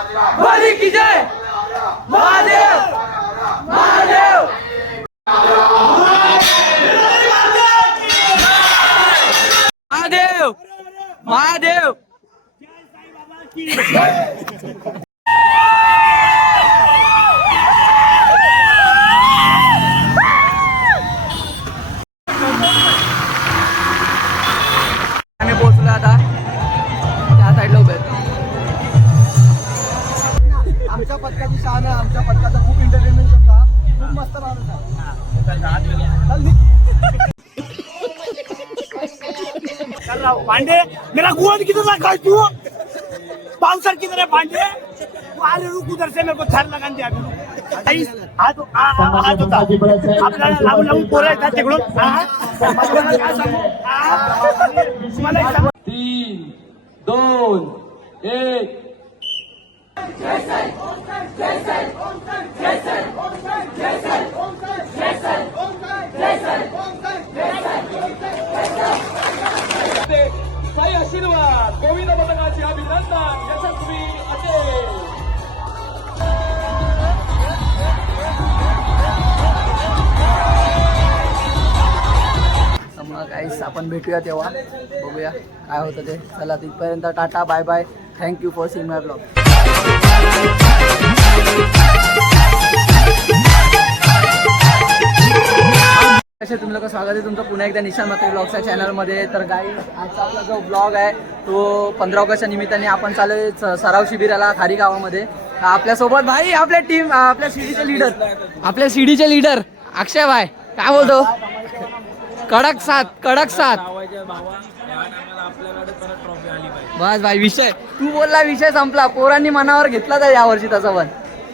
Holy की जय महादेव महादेव महादेव महादेव आम्ही पोहोचलो आता त्या साईडला उभे आहेत. आमच्या पथकाची शान आहे. आमच्या पथकाचा खूप एंटरटेनमेंट होता. खूप मस्त माणूस आहे. पांडे मेरा गोद किधर रखा है तू बाउंसर किधर है पांडे तू आले रुक उधर से मेरे को थर लगा दे अभी हाथ होता आपल्याला लावून लावून बोलायचं तिकडून तुम्हाला 3, 2, 1 काही आशीर्वाद गोविंद पथकाचे अभिनंदन यशस्वी असेल. मग गाईस आपण भेटूया तेव्हा बघूया काय होतं ते. चला तिथपर्यंत tata bye bye. Thank you for seeing my blog. कसे तुम्ही लोक स्वागत आहे तुमचं पुन्हा एकदा निशान मात्रे ब्लॉगच्या चॅनलमध्ये. तर गाईस आजचा आपला जो ब्लॉग आहे तो 15 ऑगस्टच्या निमित्ताने आपण चालू सराव शिबिराला खारी गावामध्ये. आपल्यासोबत भाई आपल्या टीम आपल्या सीडीचे लीडर अक्षय भाई काय बोलतो. कडक साथ बस भाई विषय तू बोलला विषय संपला. पोरांनी मनावर घेतला तर यावर्षी तसं पण.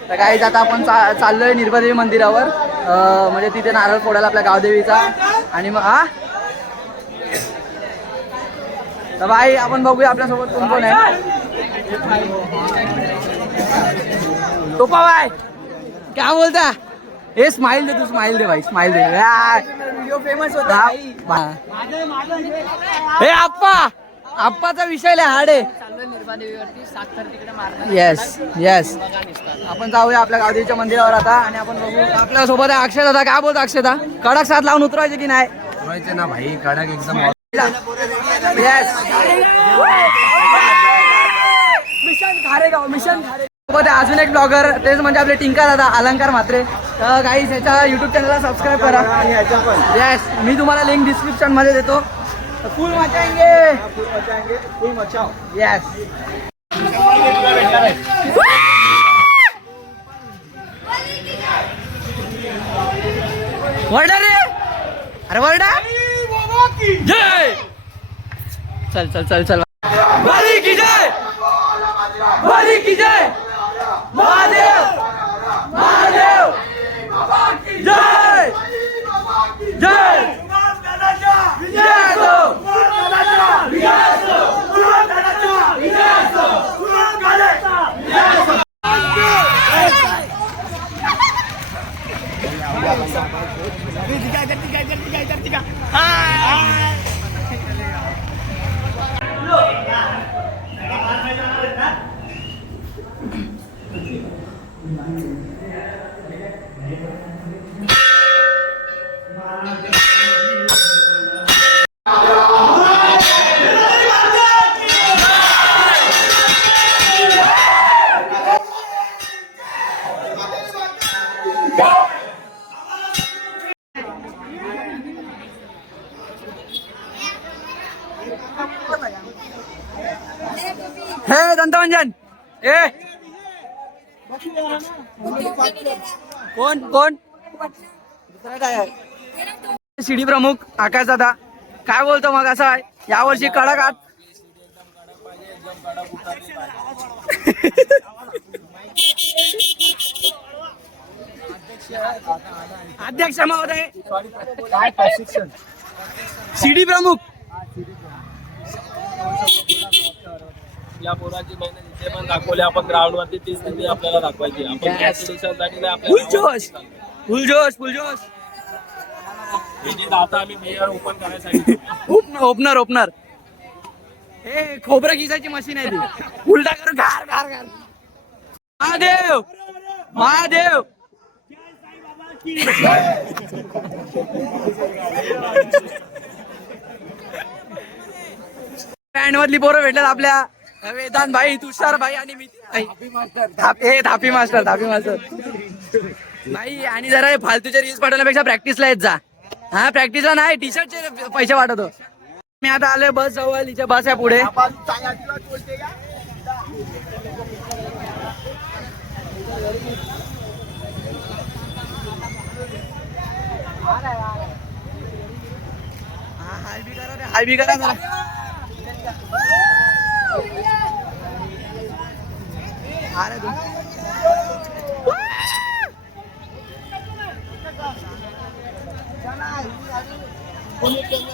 तर काही आता आपण चाललोय निर्भदेवी मंदिरावर म्हणजे तिथे नारळ फोडायला आपल्या गावदेवीचा. आणि मग तर भाई आपण बघूया आपल्यासोबत कोण कोण आहे. टोपा भाई क्या बोलता. हे स्माइल दे तू स्माइल दे भाई स्माइल दे. व्हिडिओ फेमस होता. हे आप्पाचा विषय लय हार्ड आहे. येस येस आपण जाऊया आपल्या गावदेवीच्या मंदिरावर आता. आणि आपण बघू आपल्यासोबत आहे अक्षय दादा. काय बोलतो अक्षय दादा. कडक साथ लावून उतरायचे की नाही. उतरायचे ना भाई कडक एकदम. येस मिशन सोबत आहे अजून एक ब्लॉगर तेच म्हणजे आपले टिंका दादा अलंकार म्हात्रे. तर गाईस याच्या युट्यूब चॅनलला सबस्क्राईब करा. येस मी तुम्हाला लिंक डिस्क्रिप्शन मध्ये देतो. फुल मचाएंगे फुल मचाओ. येस वर्डा रे अरे वर्डा जय. चल चल चल चल होली की जय होली की जय महादेव महादेव जय जय हे दंतमंजन ए कोण कोण सीडी प्रमुख आकाश दादा काय बोलतो. मग असं आहे यावर्षी कडक आत अध्यक्ष महोदय काय प्रशिक्षण. सीडी प्रमुख या पोराची मेहनत इथे पण दाखवली आपण ग्राउंड वरती तीच स्थिती आपल्याला दाखवायची. आपण कॉम्पिटिशनसाठी नाही फुलजोश फुलजोश फुलजोश. आता आम्ही बियर ओपन करायसाठी ओपनर ओपनर हे खोबरं खिसायची मशीन आहे ती. उलटा करून घार घार घार. महादेव महादेव. बँड मधली पोरं भेटल्यात आपल्या वेदांत भाई, तुषार भाई आणि मी थापी मास्टर नाही. आणि जरा हे फालतूच्या रील्स पाठवण्यापेक्षा प्रॅक्टिसला येत जा. हा प्रॅक्टिसला नाही, टी शर्टचे पैसे वाटवतो. मी आता आलोय बस जवळ, इथे बस आहे पुढे. हाय बी करा जरा. अरे तू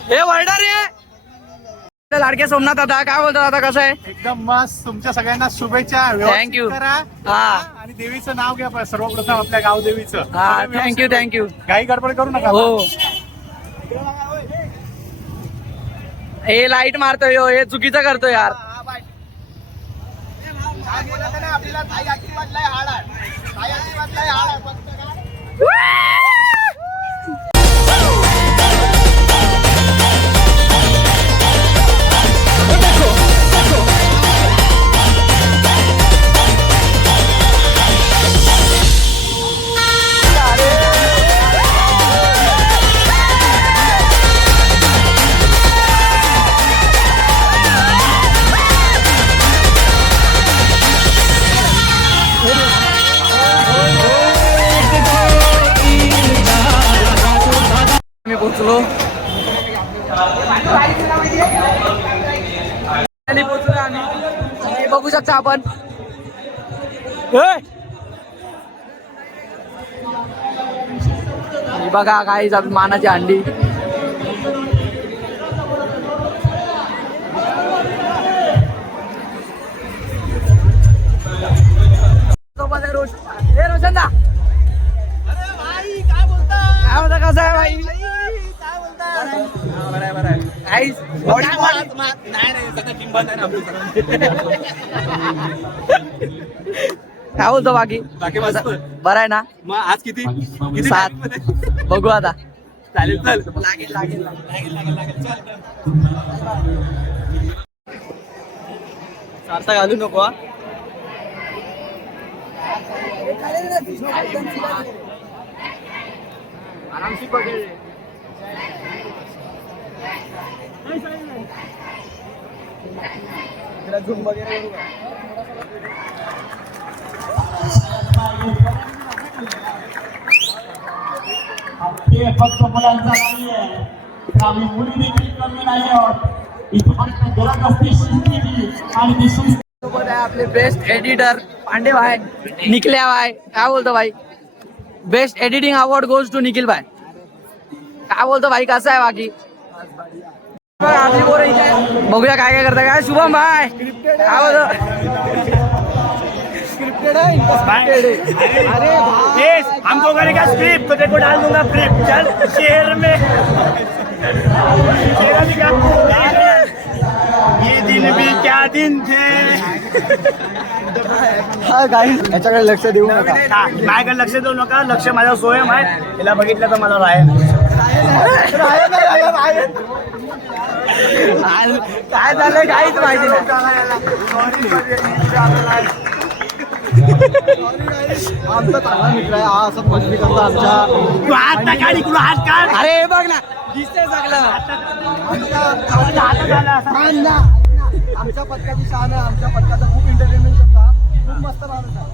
हे वर्डा रे लाडके सोमनाथ. आता काय बोलतात, आता कसं आहे? एकदम मस्त. तुमच्या सगळ्यांना शुभेच्छा. थँक्यू. करा हा आणि देवीचं नाव घ्या सर्वप्रथम, आपल्या गाव देवीचं. हा थँक्यू. काही गडबड करू नका. हो हे लाईट मारतोय हो, हे चुकीचं करतोय यार. मी पोचलो आम्ही. बघू शकता आपण. बघा काय मानाची अंडी. रोशन दा काय बोलता, कसं आहे भाई? काय बोलतो बाकी? बरं आहे ना? मग आज किती 7 बघू आता. चालेल चल. लागेल. सारखा घालू नको. आरामशी पडेल. झूम वगैरे हे फक्त मुलांचा नाहीये, आम्ही मुली देखील कमी नाही आहोत. इथे फक्त गरज असते शिस्तीची आणि ती शिस्त. सोबत आहे आपले बेस्ट एडिटर पांडे भाई, निखिल्या भाई. काय बोलतो भाई? Best editing award goes to Nikhil भाई. काय बोलतो भाई, कसं आहे बाकी? आपली पोरं इथे आहे. बघूया काय काय करता. काय शुभम भाई काय बोलतो? अरे हमको करेगा स्क्रिप्ट तो देखो डाल दूंगा फ्लिप. चल शहर में ये दिन भी क्या दिन थे. याच्याकडे लक्ष देऊ नका. माझ्याकडे लक्ष देऊ नका. लक्ष माझ्या सोयम आहे. तिला बघितलं तर मला राय. काय झालंय काहीच माहिती नाही. आमचा चांगला मित्र आहे हा, असं मस्ती करतो आमच्या. तू हात ना काढ इकडून, हात काढ. अरे हे बघ ना, दिसतंय सगळं. आमच्या पथकाची शान आहे. आमच्या पथकाचा खूप एंटरटेनमेंट करता. खूप मस्त माणूस आहे.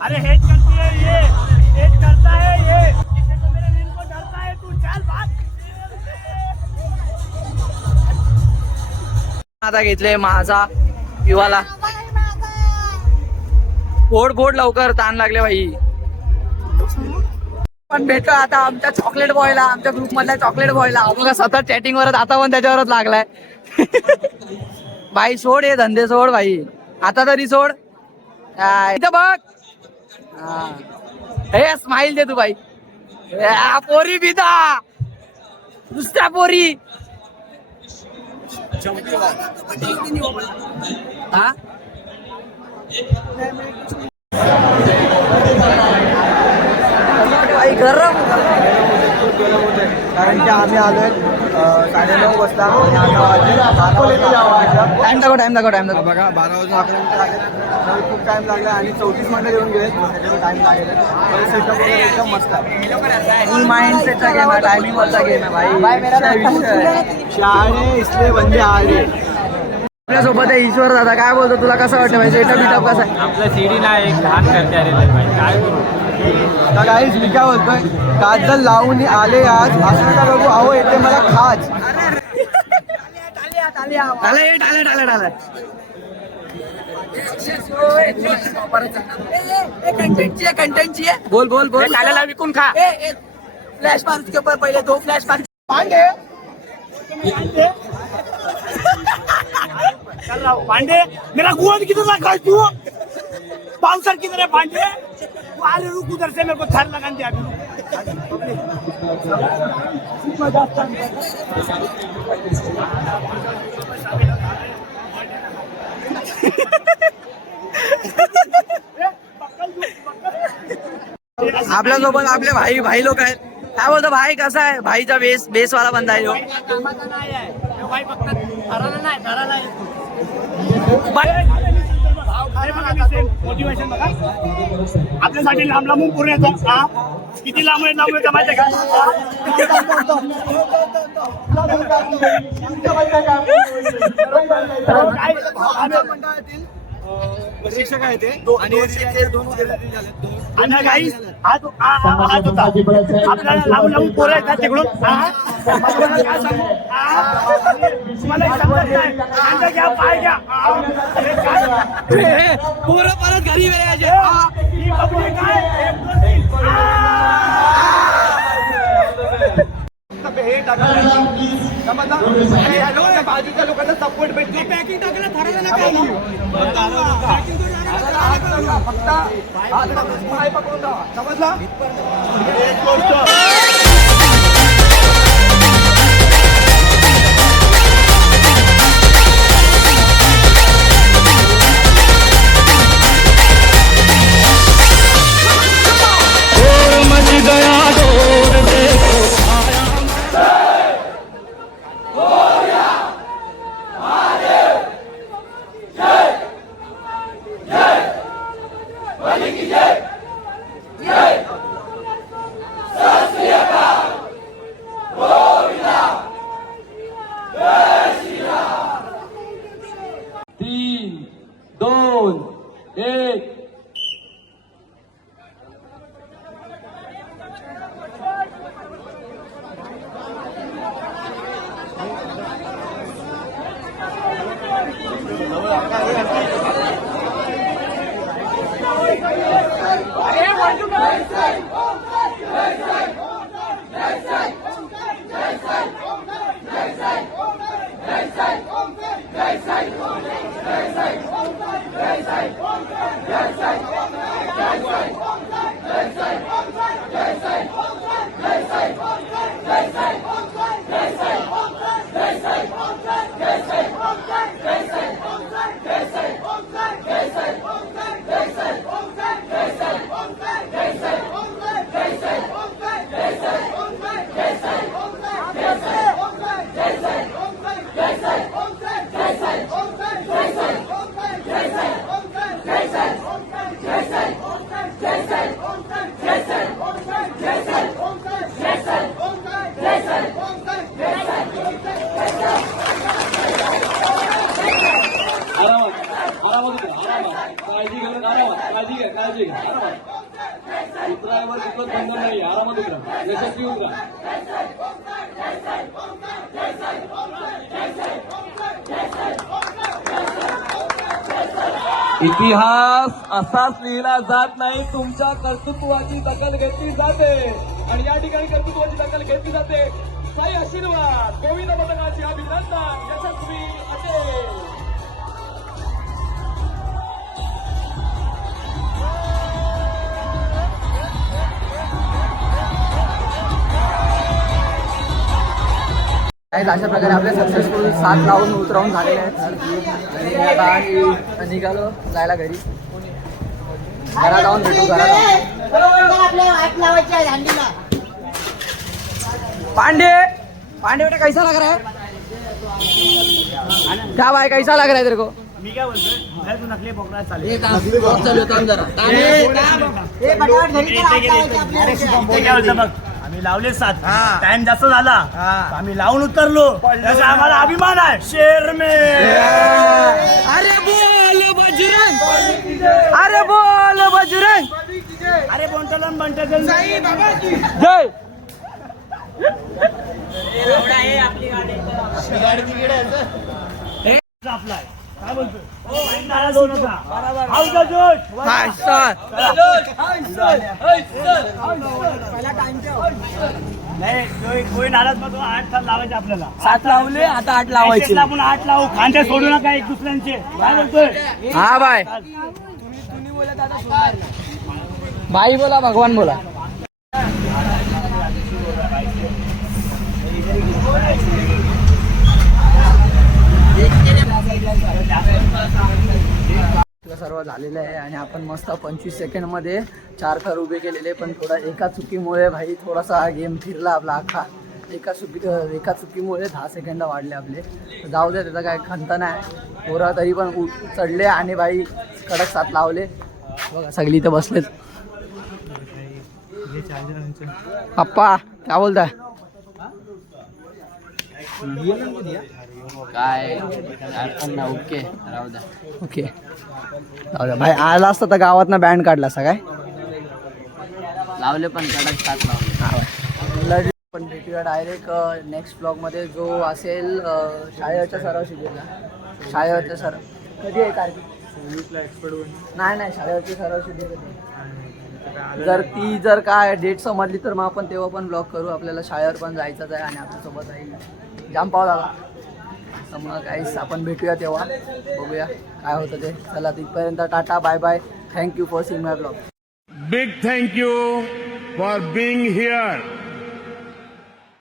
अरे हेच करती है ये, हेच करता है ये. इससे तो मेरे दिल को डरता है. तू चल बात. आता घेतले माझा पिवाला. फोड लवकर, ताण लागले भाई. पण भेटतो आता आमच्या चॉकलेट बॉयला, आमच्या ग्रुप मधल्या चॉकलेट बॉयला. बघा सतत चॅटिंग वरच, आता पण त्याच्यावरच लागलाय. भाई सोड हे धंदे, सोड भाई आता तरी सोड. इथं बघ. हे स्माइल दे तू भाई. पोरी बिदा दुसऱ्या पोरी हा भाई गरम कारण की आम्ही आलोय 9:30 वाजता आणि आता टाइम दाखव बघा 12 वाजून 11 मिनिटं लागले तर खूप टाइम लागला आणि 34 मिनिटं येऊन गेले त्याच्यामुळे टाइम लागेल पण सेटअप वगैरे एकदम मस्त आहे फुल माइंड सेटचा गेम आहे टायमिंग वरचा गेम आहे भाई शाळे इसले बंदे आले आपल्यासोबत आहे ईश्वर दादा काय बोलतो तुला कसं वाटतं भाई सेटअप बिटअप कसं आहे आपलं सीडी नाही एक घाण करते अरे भाई काय करू तर काहीच मी काय बोलतोय काजल लावून आले आज असं नका बघू अहो येते मला खाज टाले कंटेंटची आहे बोल टाल्याला विकून खा फ्लॅश मार उसके ऊपर पहिले 2 फ्लॅश मार पांडे मेरा गोद किधर रखा है तू बाउंसर किधर है पांडे तू आले रुक उधर से मेरे को थर लगा दे अभी आपल्यासोबत आपले भाई लोक आहेत काय बोलतो भाई कसा आहे भाईचा बेस वाला बंदा आहे मोटिवेशन बघा आपल्यासाठी लांब लांबून पूर्ण येतो हा किती लांब येतं माहिती मंडळातील शिक्षक आहे ते आणि आपल्याला लांबून लांबून पोरं येतात तिकडून तुम्हाला घ्या पाय घ्या पोरं परत घरी वेळायचे ही पब्लिक आहे हे टाकलं बाजूच्या लोकांना सपोर्ट भेटते पॅकिंग टाकलं ठरवलं फक्त पकडून जावा समजला इतिहास असाच लिहिला जात नाही, तुमच्या कर्तृत्वाची दखल घेतली जाते आणि या ठिकाणी कर्तृत्वाची दखल घेतली जाते. साई आशीर्वाद, गोविंद पथकाचे अभिनंदन, यशस्वी असेल. आहेत अशा प्रकारे आपल्या सक्सेसफुल 7 लावून उतरवून झालेले आहेत आणि आता आम्ही निघालो जायला घरी. घरात जाऊन भेटू. घरात पांडे पांडे बेटा कैसा लग रहा है? क्या भाई कैसा लग रहा है तेरे को? मी काय बोलतोय बाहेर तू नकली बोकरा चालेल एक ब्लॉग चालू होता जरा. ते काय होतं बघ आम्ही लावले 7 टाइम जास्त झाला तर आम्ही लावून उतरलो त्याचा आम्हाला अभिमान आहे शेर में. अरे बोल बजरंग, अरे बोल बजरंग, अरे बोंटलन बंटल जय. आपला आहे. काय बोलतोय नाराज होऊ नका. हाऊ द जोश. Hi sir. नाही कोई नाराज मग 8 तास लावायचे आपल्याला. 7 लावले आता 8 लावायचे. आपण 8 लावू खांदे सोडू नका एक दुसऱ्यांचे. काय बोलतोय हा बाय भाई बोला भगवान बोला. सर्व झालेलं आहे आणि आपण मस्त 25 सेकंडमध्ये 4 थर उभे केलेले. पण थोडा एका चुकीमुळे भाई थोडासा गेम फिरला आपला अख्खा. एका चुकीमुळे 10 सेकंड वाढले आपले. जाऊ दे त्याचा काय खंत नाही. पोरं तरी पण चढले आणि भाई कडक 7 लावले. बघा सगळी इथं बसलेत. पप्पा काय बोलताय? काय पण ना. ओके राहू द्या. ओके जाऊ द्या भाई. आला असता तर गावातनं बँड काढला असता काय लावले पण कडक 7 लावले. पण भेटूया डायरेक्ट नेक्स्ट ब्लॉगमध्ये जो असेल शाळेच्या सराव शिबिरला. शाळेवरच्या सराव कधी आहे तारखेला? नाही शाळेवरची सराव शिबिर जर काय डेट समजली तर मग आपण तेव्हा पण ब्लॉग करू. आपल्याला शाळेवर पण जायचंच आहे आणि आपल्यासोबत आहे जाम पाव झाला. तर मग काहीच आपण भेटूया तेव्हा बघूया काय होतं ते. चला तिथपर्यंत tata bye bye. Thank you for seeing my blog. Big thank you for being here.